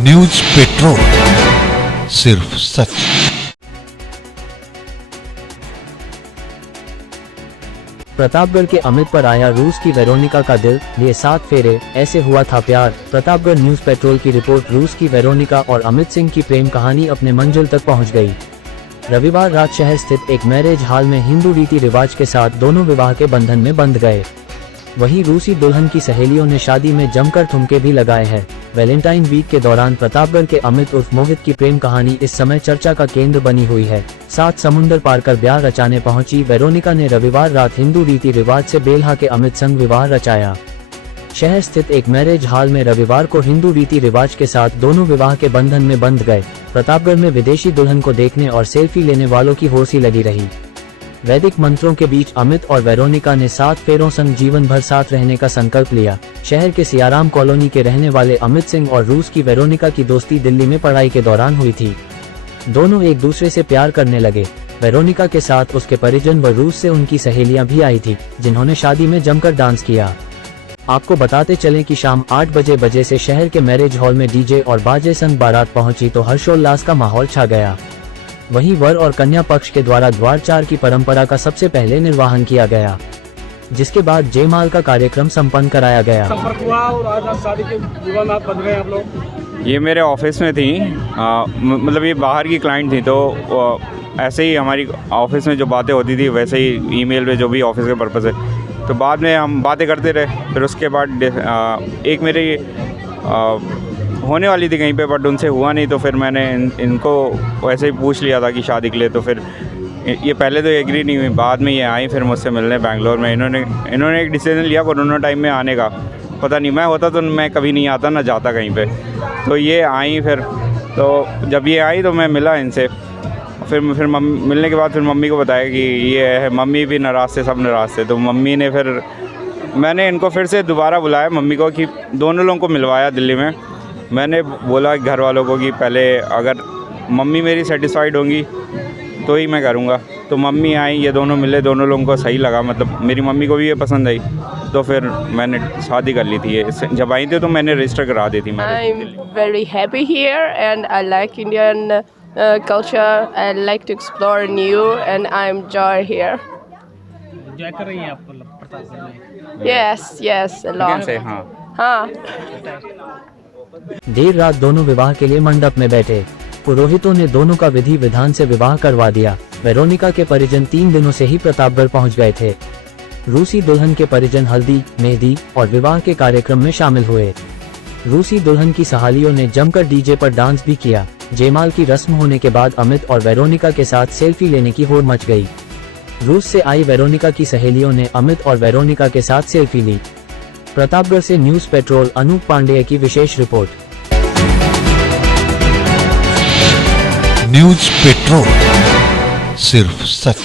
News petrol, सिर्फ सच। प्रतापगढ़ के अमित पर आया रूस की वेरोनिका का दिल, लिए 7 फेरे, ऐसे हुआ था प्यार। प्रतापगढ़ न्यूज पेट्रोल की रिपोर्ट। रूस की वेरोनिका और अमित सिंह की प्रेम कहानी अपने मंजिल तक पहुंच गई। रविवार रात शहर स्थित एक मैरिज हॉल में हिंदू रीति रिवाज के साथ दोनों विवाह के बंधन में बंध गए। वहीं रूसी दुल्हन की सहेलियों ने शादी में जमकर ठुमके भी लगाए हैं। वैलेंटाइन वीक के दौरान प्रतापगढ़ के अमित उर्फ मोहित की प्रेम कहानी इस समय चर्चा का केंद्र बनी हुई है। 7 समुंदर पार कर ब्याह रचाने पहुंची वेरोनिका ने रविवार रात हिंदू रीति रिवाज से बेल्हा के अमित संग विवाह रचाया। शहर स्थित एक मैरिज हॉल में रविवार को हिंदू रीति रिवाज के साथ दोनों विवाह के बंधन में बंध गए। प्रतापगढ़ में विदेशी दुल्हन को देखने और सेल्फी लेने वालों की होशी लगी रही। वैदिक मंत्रों के बीच अमित और वेरोनिका ने 7 फेरों संग जीवन भर साथ रहने का संकल्प लिया। शहर के सियाराम कॉलोनी के रहने वाले अमित सिंह और रूस की वेरोनिका की दोस्ती दिल्ली में पढ़ाई के दौरान हुई थी। दोनों एक दूसरे से प्यार करने लगे। वेरोनिका के साथ उसके परिजन व रूस से उनकी सहेलियां भी आई थी, जिन्होंने शादी में जमकर डांस किया। आपको बताते चलें कि शाम 8 बजे से शहर के मैरिज हॉल में डीजे और बाजे संग बारात पहुंची तो हर्षोल्लास का माहौल छा गया। वहीं वर और कन्या पक्ष के द्वारा द्वारचार की परंपरा का सबसे पहले निर्वहन किया गया, जिसके बाद जयमाल का कार्यक्रम संपन्न कराया गया। संपर्क हुआ और आज शादी के विवाह में आप बंध गए आप लोग। ये मेरे ऑफिस में थी, मतलब ये बाहर की क्लाइंट थी, तो ऐसे ही हमारी ऑफिस में जो बातें होती थी वैसे ही ईमेल पे जो भी ऑफिस के पर्पज़ है, तो बाद में हम बातें करते रहे। फिर उसके बाद एक मेरी होने वाली थी कहीं पे, बट उनसे हुआ नहीं, तो फिर मैंने इनको वैसे ही पूछ लिया था कि शादी के लिए। तो फिर ये पहले तो एग्री नहीं हुई, बाद में ये आई फिर मुझसे मिलने बेंगलोर में। इन्होंने एक डिसीजन लिया कोरोना टाइम में आने का। पता नहीं, मैं होता तो मैं कभी नहीं आता ना जाता कहीं पे। तो ये आई फिर, तो जब ये आई तो मैं मिला इनसे। फिर मिलने के बाद फिर मम्मी को बताया कि ये है। मम्मी भी नाराज़ थे, सब नाराज़ थे। तो मम्मी ने फिर, मैंने इनको फिर से दोबारा बुलाया मम्मी को, कि दोनों लोगों को मिलवाया दिल्ली में। मैंने बोला घर वालों को कि पहले अगर मम्मी मेरी सेटिस्फाइड होंगी तो ही मैं करूँगा। तो मम्मी आई, ये दोनों मिले, दोनों लोगों को सही लगा, मतलब मेरी मम्मी को भी ये पसंद आई। तो फिर मैंने शादी कर ली थी। ये जब आई थी तो मैंने रजिस्टर करा दी थी। I am very happy here and I like Indian culture. I like to explore new and I enjoy here. Enjoy कर रही हैं आप प्रतापगढ़ में? Yes, a lot. से हाँ। देर रात दोनों विवाह के लिए मंडप में बैठे। पुरोहितों ने दोनों का विधि विधान से विवाह करवा दिया। वेरोनिका के परिजन 3 दिनों से ही प्रतापगढ़ पहुंच गए थे। रूसी दुल्हन के परिजन हल्दी, मेहंदी और विवाह के कार्यक्रम में शामिल हुए। रूसी दुल्हन की सहेलियों ने जमकर डीजे पर डांस भी किया। जयमाल की रस्म होने के बाद अमित और वेरोनिका के साथ सेल्फी लेने की होड़ मच गई। रूस से आई वेरोनिका की सहेलियों ने अमित और वेरोनिका के साथ सेल्फी ली। प्रतापगढ़ से न्यूज पेट्रोल अनूप पांडेय की विशेष रिपोर्ट। न्यूज पेट्रोल, सिर्फ सच।